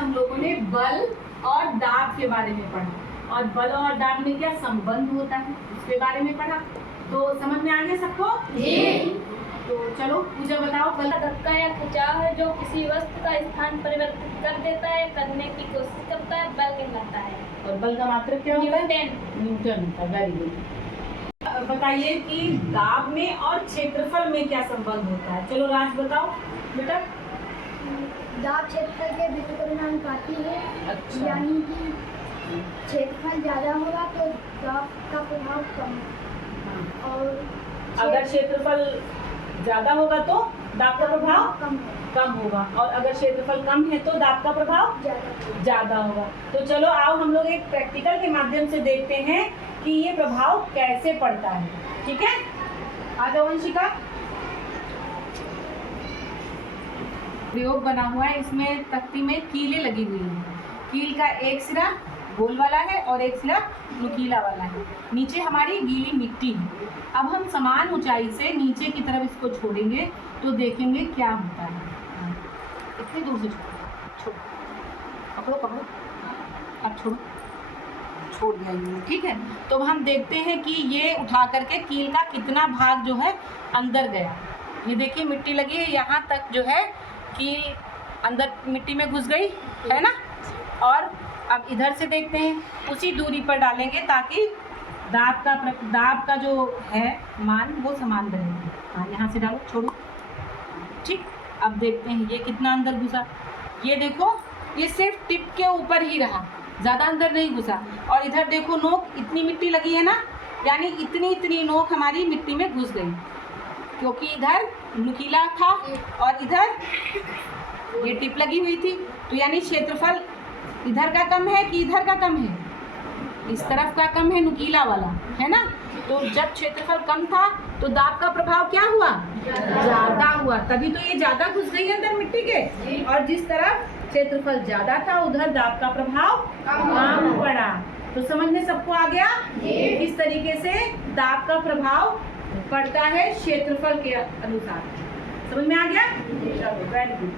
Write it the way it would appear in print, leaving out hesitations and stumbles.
हम लोगों ने बल और दाब के बारे में पढ़ा और बल और दाब में क्या संबंध होता है उसके बारे में पढ़ा। तो समझ में आ गया सबको? जी। तो चलो पूजा बताओ। बल धक्का या खिंचाव है जो किसी वस्तु का स्थान परिवर्तित कर देता है, करने की कोशिश करता है, बल कहलाता है। और बल का मात्रक क्या होता है? न्यूटन। न्यूटन होता है। Very good. बताइए कि दाब में और क्षेत्रफल में क्या संबंध होता है? चलो राज बताओ बेटा। दाब क्षेत्रफल के विपरीतानुपाती है। अच्छा। यानी कि क्षेत्रफल ज्यादा होगा तो दाब का प्रभाव कम, और अगर क्षेत्रफल ज्यादा होगा तो दाब का प्रभाव कम होगा, और अगर क्षेत्रफल कम है तो दाब का प्रभाव ज्यादा होगा। तो चलो आओ हम लोग एक प्रैक्टिकल के माध्यम से देखते हैं कि ये प्रभाव कैसे पड़ता है। ठीक है, आ जाओ वंशिका। प्रयोग बना हुआ है, इसमें तख्ती में कीलें लगी हुई हैं। कील का एक सिरा गोल वाला है और एक सिरा नुकीला वाला है। नीचे हमारी गीली मिट्टी है। अब हम समान ऊंचाई से नीचे की तरफ इसको छोड़ेंगे तो देखेंगे क्या होता है। इतनी दूर से छोड़ो, पकड़ो पकड़ो, अब छोड़ो, छोड़ दिया इन्होंने। ठीक है, तो हम देखते हैं कि ये उठा करके कील का कितना भाग जो है अंदर गया। ये देखिए मिट्टी लगी है, यहाँ तक जो है कील अंदर मिट्टी में घुस गई है ना। और अब इधर से देखते हैं, उसी दूरी पर डालेंगे ताकि दाब का जो है मान वो समान रहेगा। हाँ, यहाँ से डालो, छोड़ो। ठीक, अब देखते हैं ये कितना अंदर घुसा। ये देखो, ये सिर्फ टिप के ऊपर ही रहा, ज़्यादा अंदर नहीं घुसा। और इधर देखो नोक, इतनी मिट्टी लगी है ना, यानी इतनी नोक हमारी मिट्टी में घुस गई, क्योंकि इधर नुकीला था और इधर ये टिप लगी हुई थी। तो यानी क्षेत्रफल इधर का कम है कि इधर का कम है? इस तरफ का कम है, नुकीला वाला है ना। तो जब क्षेत्रफल कम था तो दाब का प्रभाव क्या हुआ? ज्यादा हुआ, तभी तो ये ज्यादा घुस गई है अंदर मिट्टी के। और जिस तरफ क्षेत्रफल ज्यादा था उधर दाब का प्रभाव कम पड़ा। तो समझ में सबको आ गया किस तरीके से दाब का प्रभाव पड़ता है क्षेत्रफल के अनुसार? समझ में आ गया? चलो, वेरी गुड।